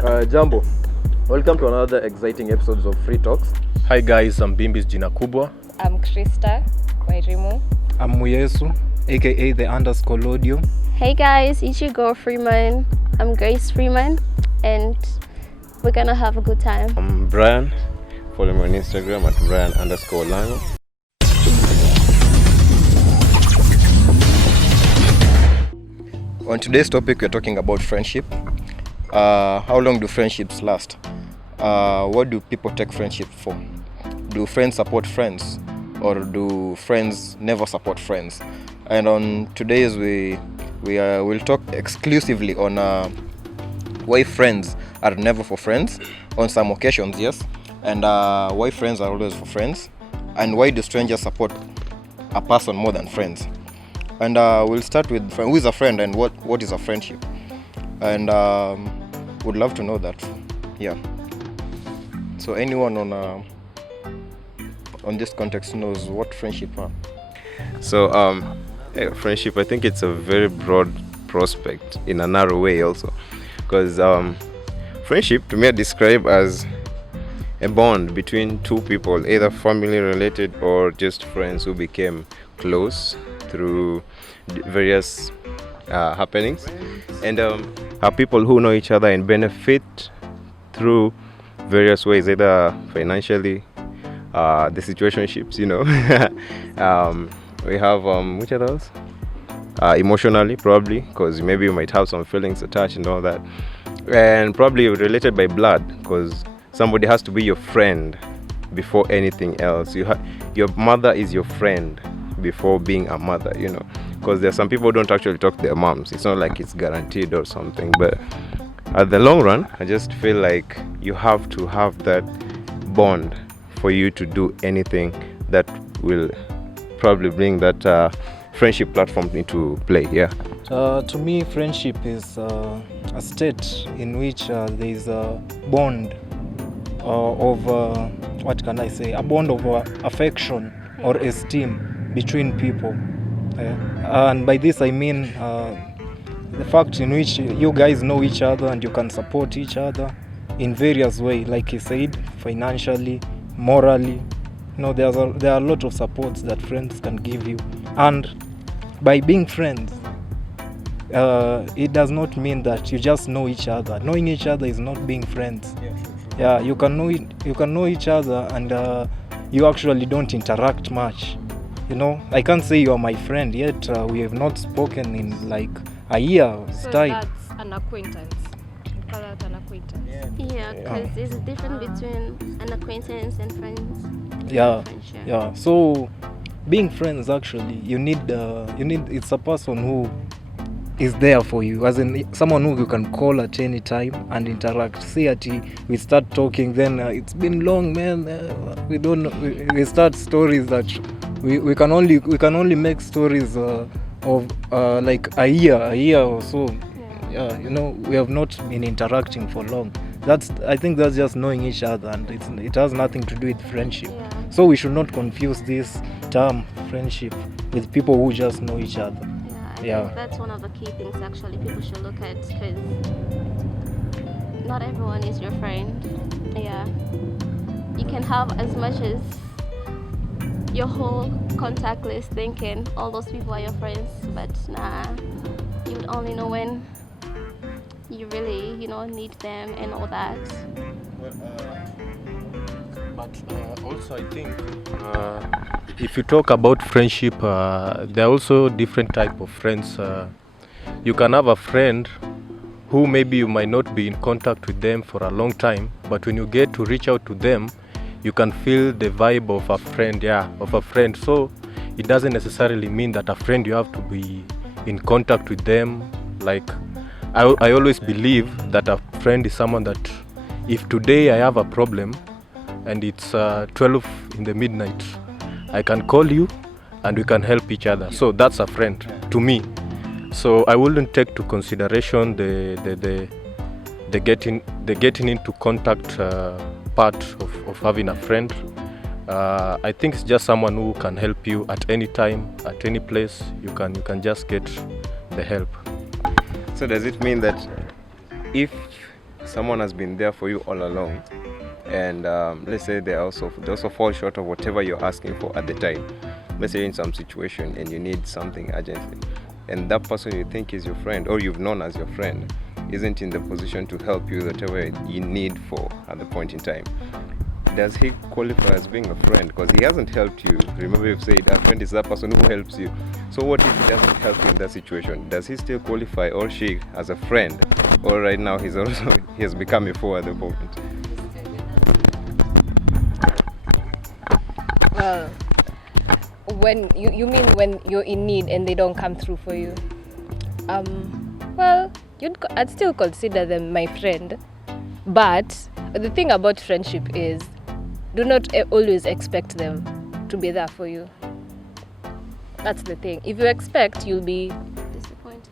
Jambo, welcome to another exciting episode of Free Talks. Hi guys, I'm Bimbi's Jina Kubwa. I'm Krista Wairimu. I'm Muyesu, aka the _Audio. Hey guys, it's your girl Freeman. I'm Grace Freeman, and we're gonna have a good time. I'm Brian. Follow me on Instagram at Brian_Lango. On today's topic, we're talking about friendship. How long do friendships last? What do people take friendship for? Do friends support friends, or do friends never support friends? And on today's, we'll talk exclusively on why friends are never for friends on some occasions, yes, and why friends are always for friends, and why do strangers support a person more than friends. And we'll start with who is a friend and what is a friendship, and would love to know that. Yeah. So anyone on this context knows what friendship are? So friendship, I think it's a very broad prospect in a narrow way also, because friendship to me I describe as a bond between two people, either family related or just friends who became close through various happenings, and are people who know each other and benefit through various ways, either financially, the situationships, we have which are those? Emotionally, probably, because maybe you might have some feelings attached and all that, and probably related by blood, because somebody has to be your friend before anything else. Your mother is your friend before being a mother, because there are some people who don't actually talk to their moms. It's not like it's guaranteed or something, but at the long run, I just feel like you have to have that bond for you to do anything that will probably bring that friendship platform into play. Yeah. To me, friendship is a state in which there is a bond of what can I say? A bond of affection or esteem between people, and by this I mean the fact in which you guys know each other and you can support each other in various ways, like you said, financially, morally. There are a lot of supports that friends can give you, and by being friends, it does not mean that you just know each other. Knowing each other is not being friends. Yeah, you can know each other and you actually don't interact much. I can't say you are my friend yet. We have not spoken in like a year's time. So that's an acquaintance. You call that an acquaintance. Yeah, because there's a difference between an acquaintance and friends. Yeah. So being friends, actually, you need it's a person who is there for you, as in someone who you can call at any time and interact. Say at we start talking, then it's been long, man. We don't know. We start stories that we can only make stories of like a year or so. Yeah, we have not been interacting for long. I think that's just knowing each other, and it has nothing to do with friendship. Yeah. So we should not confuse this term friendship with people who just know each other. I think that's one of the key things actually people should look at, because not everyone is your friend. Yeah, you can have as much as your whole contact list thinking all those people are your friends, but nah, you would only know when you really need them and all that. But also I think if you talk about friendship, there are also different type of friends. You can have a friend who maybe you might not be in contact with them for a long time, but when you get to reach out to them, you can feel the vibe of a friend. So it doesn't necessarily mean that a friend you have to be in contact with them. Like I always believe that a friend is someone that if today I have a problem and it's 12 in the midnight, I can call you and we can help each other. So that's a friend to me. So I wouldn't take to consideration the getting into contact part of having a friend. I think it's just someone who can help you at any time, at any place. You can just get the help. So does it mean that if someone has been there for you all along, and let's say they also fall short of whatever you're asking for at the time. Let's say you're in some situation and you need something urgently, and that person you think is your friend or you've known as your friend isn't in the position to help you whatever you need for at the point in time. Does he qualify as being a friend? Because he hasn't helped you. Remember, you've said a friend is that person who helps you. So what if he doesn't help you in that situation? Does he still qualify, or she, as a friend? Or right now he has become a foe at the moment? Well, when you mean when you're in need and they don't come through for you? Well, I'd still consider them my friend. But the thing about friendship is, do not always expect them to be there for you. That's the thing. If you expect, you'll be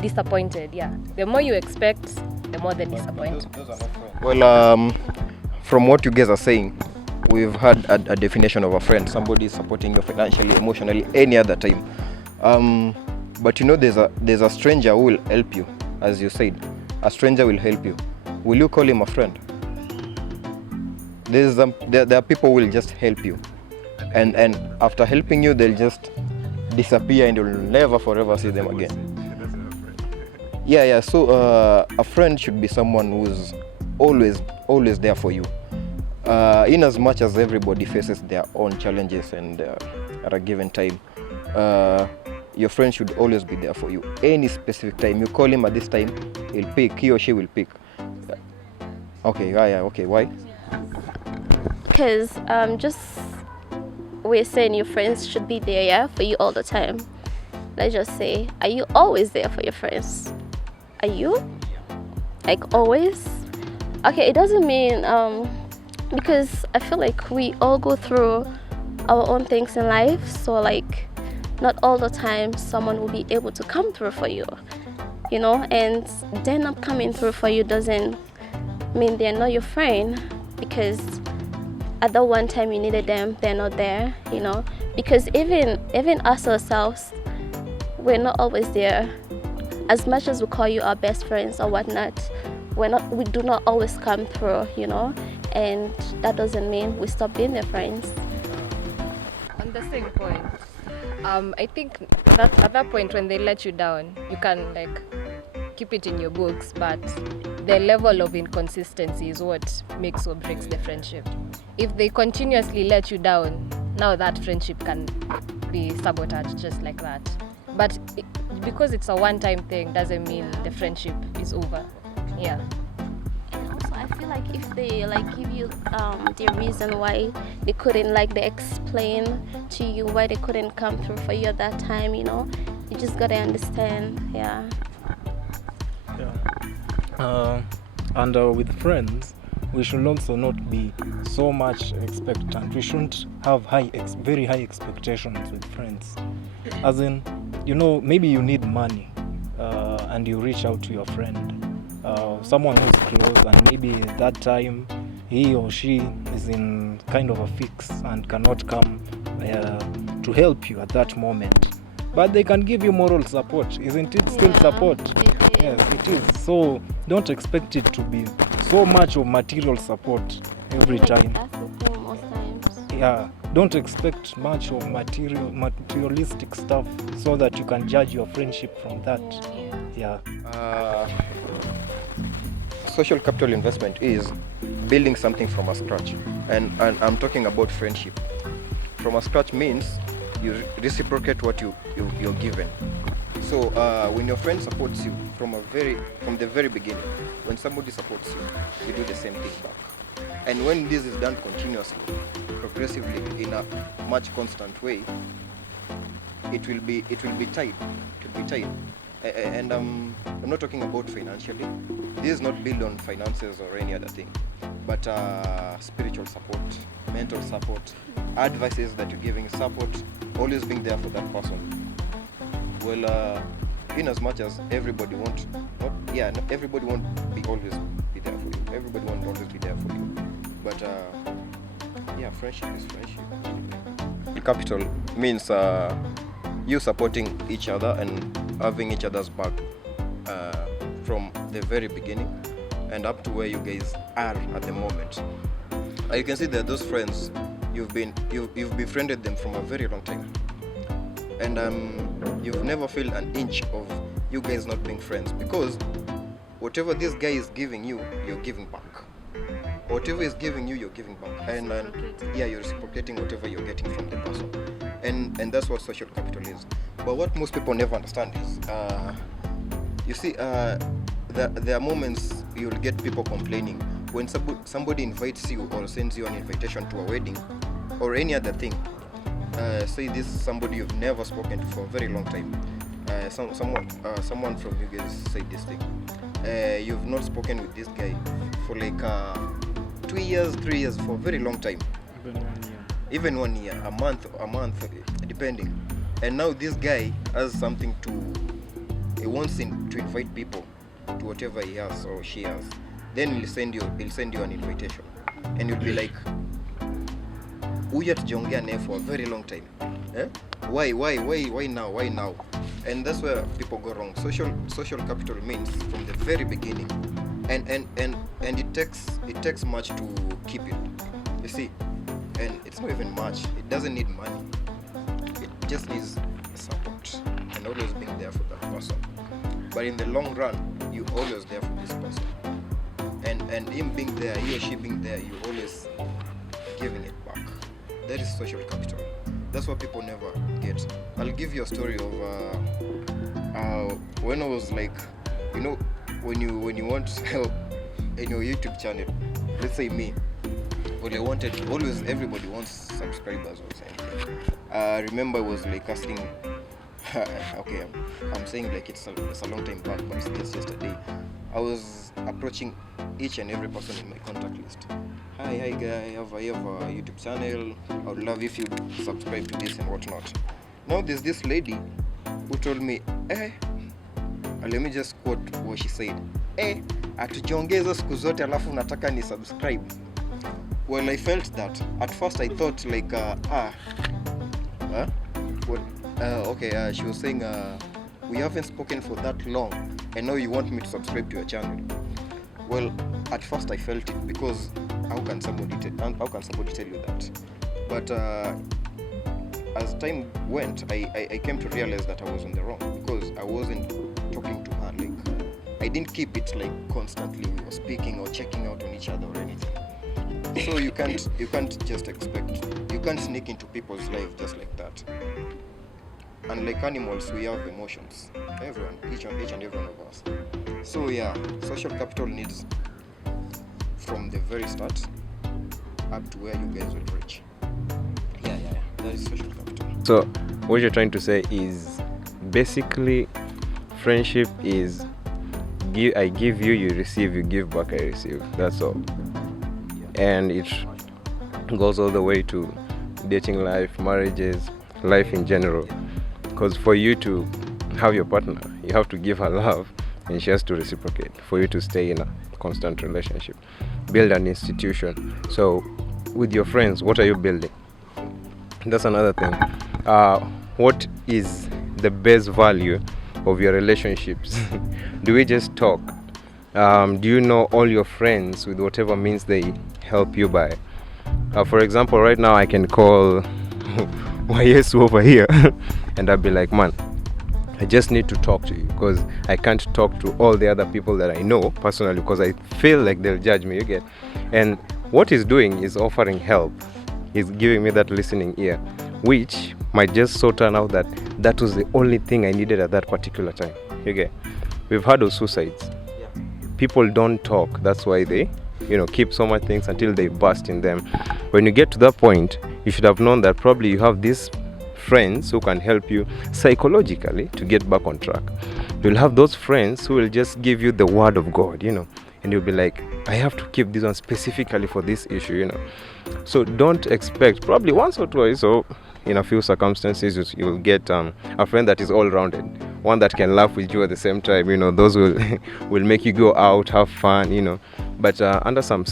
disappointed. Yeah. The more you expect, the more they disappoint. Well, from what you guys are saying, we've had a definition of a friend. Somebody is supporting you financially, emotionally, any other time. But you know, there's a stranger who will help you, as you said. A stranger will help you. Will you call him a friend? There are people who will just help you, and after helping you, they'll just disappear and you'll never forever see them again. Yeah. So a friend should be someone who's always there for you. In as much as everybody faces their own challenges and at a given time, your friend should always be there for you. Any specific time, you call him at this time, he'll pick. He or she will pick. Okay. Okay. Why? Because just we're saying your friends should be there, yeah, for you all the time. Let's just say, are you always there for your friends? Are you? Like always? Okay, it doesn't mean because I feel like we all go through our own things in life, so like not all the time someone will be able to come through for you, you know, and they're not coming through for you doesn't mean they're not your friend, because at the one time you needed them, they're not there, you know, because even us ourselves, we're not always there. As much as we call you our best friends or whatnot, we do not always come through, you know, and that doesn't mean we stop being their friends. On the same point, I think that at that point when they let you down, you can like keep it in your books, but the level of inconsistency is what makes or breaks the friendship. If they continuously let you down, now that friendship can be sabotaged just like that. But because it's a one-time thing doesn't mean the friendship is over. Yeah. And also I feel like if they like give you the reason why they couldn't, like they explain to you why they couldn't come through for you at that time, you know, you just gotta understand. Yeah. And with friends, we should also not be so much expectant. We shouldn't have very high expectations with friends. As in, you know, maybe you need money and you reach out to your friend, someone who's close, and maybe at that time he or she is in kind of a fix and cannot come to help you at that moment. But they can give you moral support. Isn't it still support? Yes, it is. So don't expect it to be so much of material support every time. That's the thing most times. Yeah, don't expect much of materialistic stuff so that you can judge your friendship from that. Yeah. Social capital investment is building something from a scratch, and I'm talking about friendship. From a scratch means you reciprocate what you're given. So when your friend supports you from the very beginning, when somebody supports you, you do the same thing back. And when this is done continuously, progressively, in a much constant way, it will be tied. It will be tied. And I'm not talking about financially. This is not built on finances or any other thing, but spiritual support, mental support, advices that you're giving, support, always being there for that person. Well, in as much as everybody won't always be there for you. Everybody won't always be there for you. But friendship is friendship. Capital means you supporting each other and having each other's back from the very beginning, and up to where you guys are at the moment. You can see that those friends you've befriended them from a very long time, and you've never felt an inch of you guys not being friends, because whatever this guy is giving you, you're giving back. Whatever is giving you, you're giving back, and yeah, you're reciprocating whatever you're getting from the person, and that's what social capital is. But what most people never understand is, you see, there are moments you'll get people complaining when somebody invites you or sends you an invitation to a wedding or any other thing. Say this is somebody you've never spoken to for a very long time. Someone from you guys said this thing. You've not spoken with this guy for like 2 years, 3 years, for a very long time. Even 1 year, a month, depending. And now this guy has something he wants to invite people to whatever he has or she has. Then he'll send you an invitation, and you'll be like, huyu hatujaongea naye for a very long time. Why now? And that's where people go wrong. Social capital means from the very beginning, and it takes much to keep it. You see, and it's not even much. It doesn't need money. It just needs support and always being there for that person. But in the long run, you always there for this person. And him being there, he or she being there, you always giving it back. That is social capital. That's what people never get. I'll give you a story of when I was like, you know, when you want help in your YouTube channel, let's say me, always everybody wants subscribers or something. I remember I was like asking, okay, I'm saying like it's a long time back, but it's just yesterday. I was approaching each and every person in my contact list. Hi guy, I have a YouTube channel. I would love if you subscribe to this and whatnot. Now there's this lady who told me, let me just quote what she said. Atujiongeza siku zote alafu nataka ni subscribe. Well, I felt that. At first I thought like, she was saying, we haven't spoken for that long, and now you want me to subscribe to your channel. Well, at first I felt it, because how can somebody tell you that? But as time went, I came to realize that I was on the wrong, because I wasn't talking to her. Like, I didn't keep it like constantly we were speaking or checking out on each other or anything. So you can't just expect, you can't sneak into people's lives just like that. And like animals, we have emotions. Everyone, each and every one of us. So yeah, social capital needs from the very start up to where you guys will reach. Yeah. That is social capital. So what you're trying to say is basically friendship is I give you, you receive, you give back, I receive. That's all. And it goes all the way to dating life, marriages, life in general. Because for you to have your partner, you have to give her love, and she has to reciprocate for you to stay in a constant relationship. Build an institution. So with your friends, what are you building? That's another thing. What is the base value of your relationships? Do we just talk? Do you know all your friends with whatever means they help you by? For example, right now I can call Wayesu over here and I'll be like, man, I just need to talk to you, because I can't talk to all the other people that I know personally, because I feel like they'll judge me, you get? And what he's doing is offering help. He's giving me that listening ear, which might just so turn out that was the only thing I needed at that particular time. Okay, we've heard of suicides. People don't talk. That's why they, keep so much things until they burst in them. When you get to that point, you should have known that probably you have these friends who can help you psychologically to get back on track. You'll have those friends who will just give you the word of God, and you'll be like, I have to keep this one specifically for this issue, So don't expect, probably once or twice, or in a few circumstances, you'll get a friend that is all-rounded, one that can laugh with you at the same time. Those will make you go out, have fun, But under some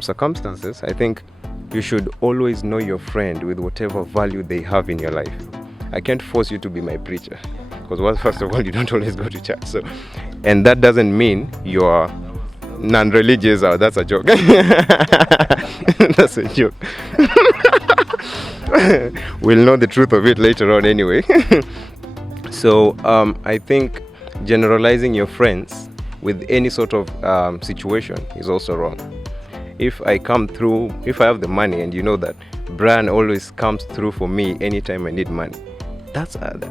circumstances, I think you should always know your friend with whatever value they have in your life. I can't force you to be my preacher, because first of all, you don't always go to church. And that doesn't mean you're non-religious. Oh, that's a joke. That's a joke. We'll know the truth of it later on anyway. So I think generalizing your friends with any sort of situation is also wrong. If I have the money, and you know that Brian always comes through for me anytime I need money,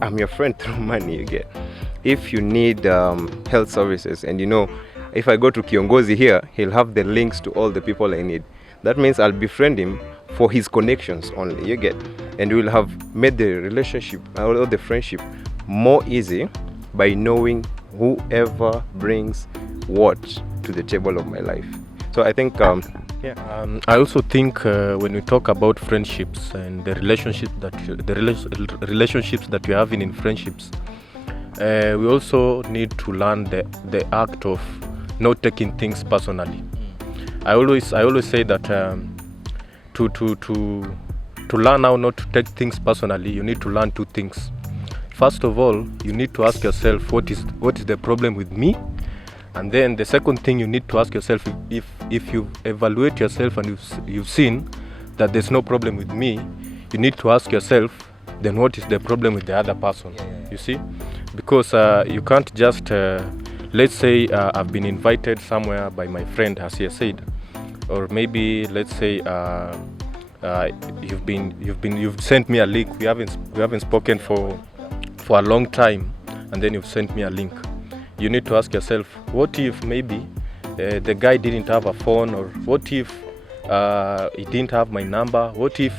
I'm your friend through money, you get. If you need health services, and you know, if I go to Kiongozi here, he'll have the links to all the people I need. That means I'll befriend him for his connections only, you get. And we'll have made the relationship or the friendship more easy by knowing whoever brings what to the table of my life. So I think I also think when we talk about friendships and the relationships that you're having in friendships, we also need to learn the act of not taking things personally. I always say that to learn how not to take things personally, you need to learn two things. First of all, you need to ask yourself what is the problem with me, and then the second thing you need to ask yourself, if you evaluate yourself and you've seen that there's no problem with me, you need to ask yourself, then what is the problem with the other person? You see, because you can't just let's say I've been invited somewhere by my friend, as he has said, or maybe let's say you've sent me a link. We haven't spoken for a long time, and then you've sent me a link. You need to ask yourself, what if maybe the guy didn't have a phone, or what if he didn't have my number? What if,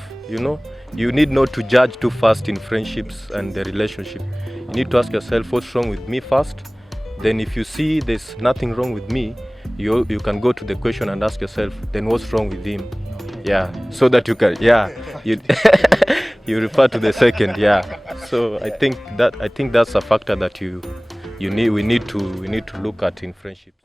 you need not to judge too fast in friendships and the relationship. You need to ask yourself, what's wrong with me first? Then if you see there's nothing wrong with me, you can go to the question and ask yourself, then what's wrong with him? Yeah, so that you can, you refer to the second, So I think that's a factor that we need to look at in friendships.